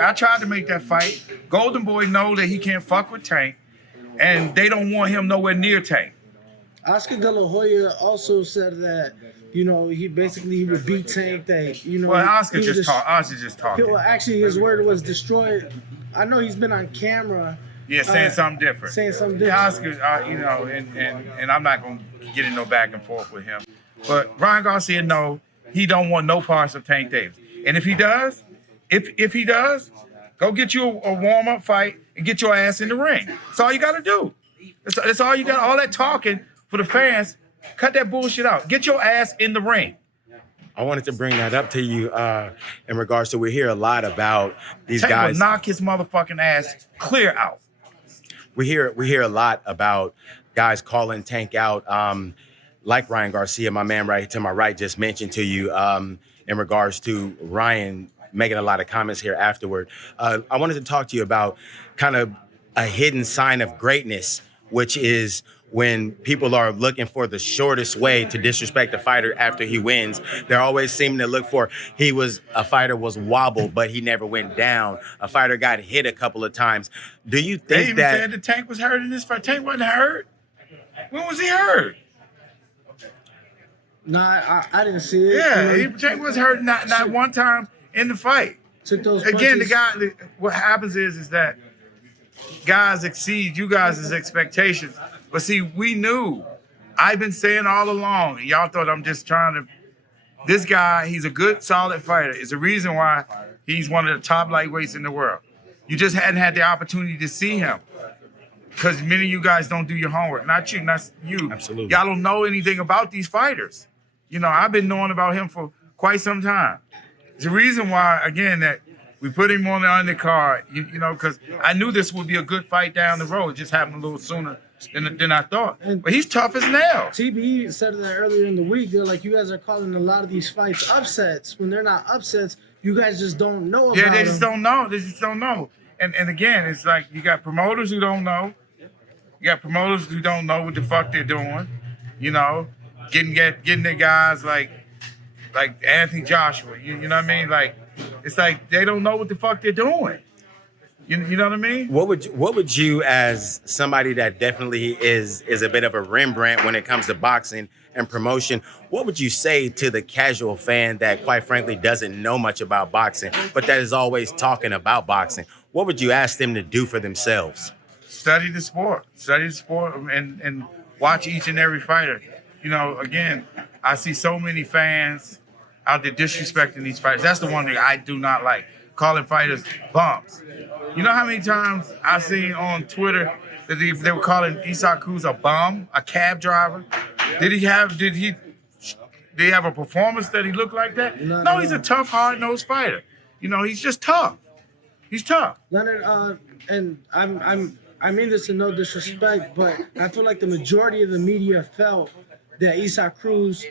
I tried to make that fight. Golden Boy know that he can't fuck with Tank, and they don't want him nowhere near Tank. Oscar De La Hoya also said that, he would beat Tank. That Well, Oscar he would just talk. Oscar just talking. Well, actually, his word was destroy. I know he's been on camera. Yeah, saying something different. Saying something Yeah, different. Oscar, and I'm not gonna get in no back and forth with him. But Ryan Garcia, no, he don't want no parts of Tank Davis. And if he does, if he does, go get you a warm up fight and get your ass in the ring. That's all you got to do. That's all you got. All that talking for the fans, cut that bullshit out. Get your ass in the ring. I wanted to bring that up to you in regards to we hear a lot about these Tank guys. will knock his motherfucking ass clear out. We hear a lot about guys calling Tank out, like Ryan Garcia, my man right to my right, just mentioned to you in regards to Ryan making a lot of comments here afterward. I wanted to talk to you about kind of a hidden sign of greatness, which is when people are looking for the shortest way to disrespect a fighter after he wins. They're always seeming to look for, a fighter was wobbled, but he never went down. A fighter got hit a couple of times. Do you think They even that said the Tank was hurt in this fight? Tank wasn't hurt. When was he hurt? Nah, I didn't see it. Yeah, Tank was hurt not one time in the fight. Took those Again, punches. what happens is that guys exceed you guys' expectations. But see, we knew. I've been saying all along, and y'all thought I'm just trying to. This guy, he's a good, solid fighter. It's the reason why he's one of the top lightweights in the world. You just hadn't had the opportunity to see him. Because many of you guys don't do your homework. Not you, not you. Absolutely. Y'all don't know anything about these fighters. I've been knowing about him for quite some time. It's the reason why, again, that we put him on the undercard, because I knew this would be a good fight down the road. It just happened a little sooner than I thought. But he's tough as nails. TBE said that earlier in the week. They're like, you guys are calling a lot of these fights upsets. When they're not upsets, you guys just don't know about them. Yeah, they just don't know. They just don't know. And again, it's like you got promoters who don't know. You got promoters who don't know what the fuck they're doing. Getting the guys like Anthony Joshua. You know what I mean? Like, it's like they don't know what the fuck they're doing. You know what I mean? What would you, as somebody that definitely is a bit of a Rembrandt when it comes to boxing and promotion, what would you say to the casual fan that quite frankly doesn't know much about boxing, but that is always talking about boxing? What would you ask them to do for themselves? Study the sport and watch each and every fighter. Again, I see so many fans out there disrespecting these fighters. That's the one thing I do not like, calling fighters bums. You know how many times I've seen on Twitter that they were calling Isaac Cruz a bum, a cab driver? Did he have a performance that he looked like that? No, he's a tough, hard-nosed fighter. He's just tough. He's tough. Leonard, and I mean this in no disrespect, but I feel like the majority of the media felt that Isaac Cruz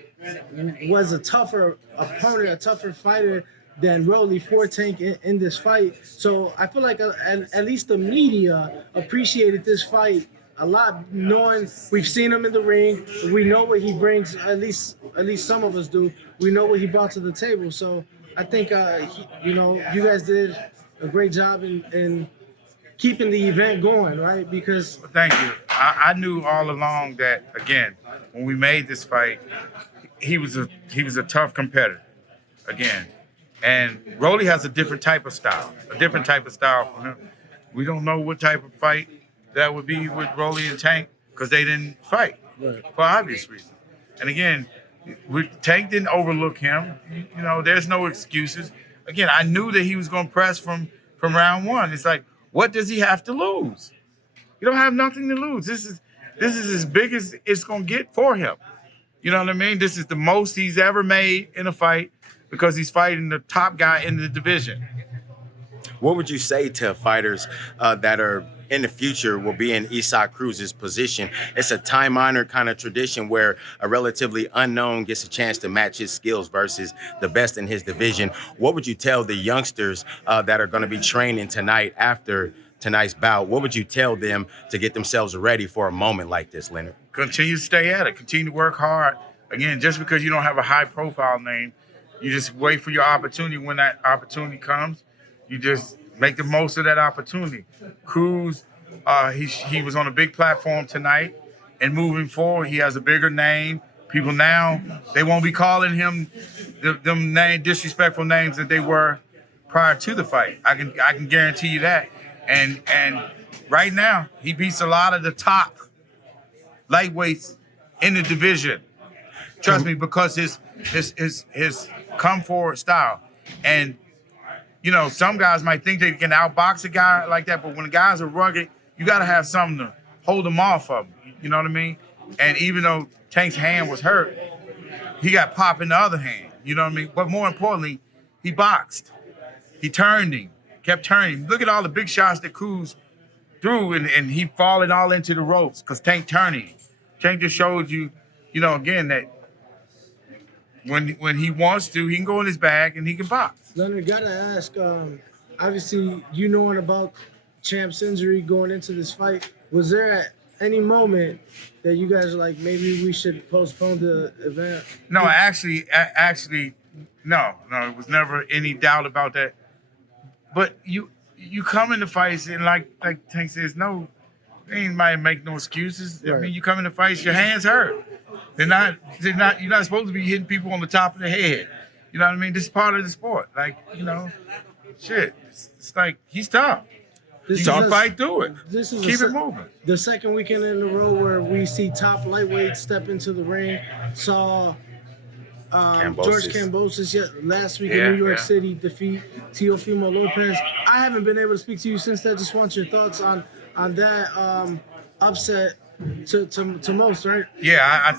was a tougher opponent, a tougher fighter than Rolly for Tank in this fight. So I feel like at least the media appreciated this fight a lot, knowing we've seen him in the ring. We know what he brings. At least some of us do. We know what he brought to the table. So I think you guys did a great job in keeping the event going, right? Because thank you. I knew all along that, again, when we made this fight, he was a tough competitor, again. And Rolly has a different type of style for him. We don't know what type of fight that would be with Rolly and Tank because they didn't fight for obvious reasons. And again, Tank didn't overlook him. There's no excuses. Again, I knew that he was going to press from round one. It's like, what does he have to lose? You don't have nothing to lose. This is as big as it's going to get for him. You know what I mean? This is the most he's ever made in a fight because he's fighting the top guy in the division. What would you say to fighters that are in the future will be in Isaac Cruz's position? It's a time-honored kind of tradition where a relatively unknown gets a chance to match his skills versus the best in his division. What would you tell the youngsters that are going to be training tonight after tonight's bout? What would you tell them to get themselves ready for a moment like this, Leonard? Continue to stay at it. Continue to work hard. Again, just because you don't have a high-profile name, you just wait for your opportunity. When that opportunity comes, you just make the most of that opportunity. Cruz, he was on a big platform tonight, and moving forward, he has a bigger name. People now, they won't be calling him them disrespectful names that they were prior to the fight. I can guarantee you that. And right now, he beats a lot of the top lightweights in the division. Trust me, because his come forward style. And you know, some guys might think they can outbox a guy like that, but when the guys are rugged, you got to have something to hold them off of. You know what I mean? And even though Tank's hand was hurt, he got pop in the other hand. You know what I mean? But more importantly, he boxed. He turned him, kept turning. Look at all the big shots that Cruz threw, and he falling all into the ropes because Tank turning. Tank just showed you, you know, again, that when he wants to, he can go in his bag and he can box. Leonard, gotta ask, obviously, you knowing about Champ's injury going into this fight, was there at any moment that you guys are like, maybe we should postpone the event? No, actually, no, it was never any doubt about that. But you come into fights and like Tank says, no, they ain't might make no excuses. Right. I mean, you come into fights, your hands hurt. You're not supposed to be hitting people on the top of the head. You know what I mean? This is part of the sport. Like, you know, shit. It's like he's tough. You gotta fight through it. Keep it moving. The second weekend in a row where we see top lightweights step into the ring. Saw George Kambosos last week in New York City defeat Teofimo Lopez. I haven't been able to speak to you since that. Just want your thoughts on that upset to most, right? Yeah, I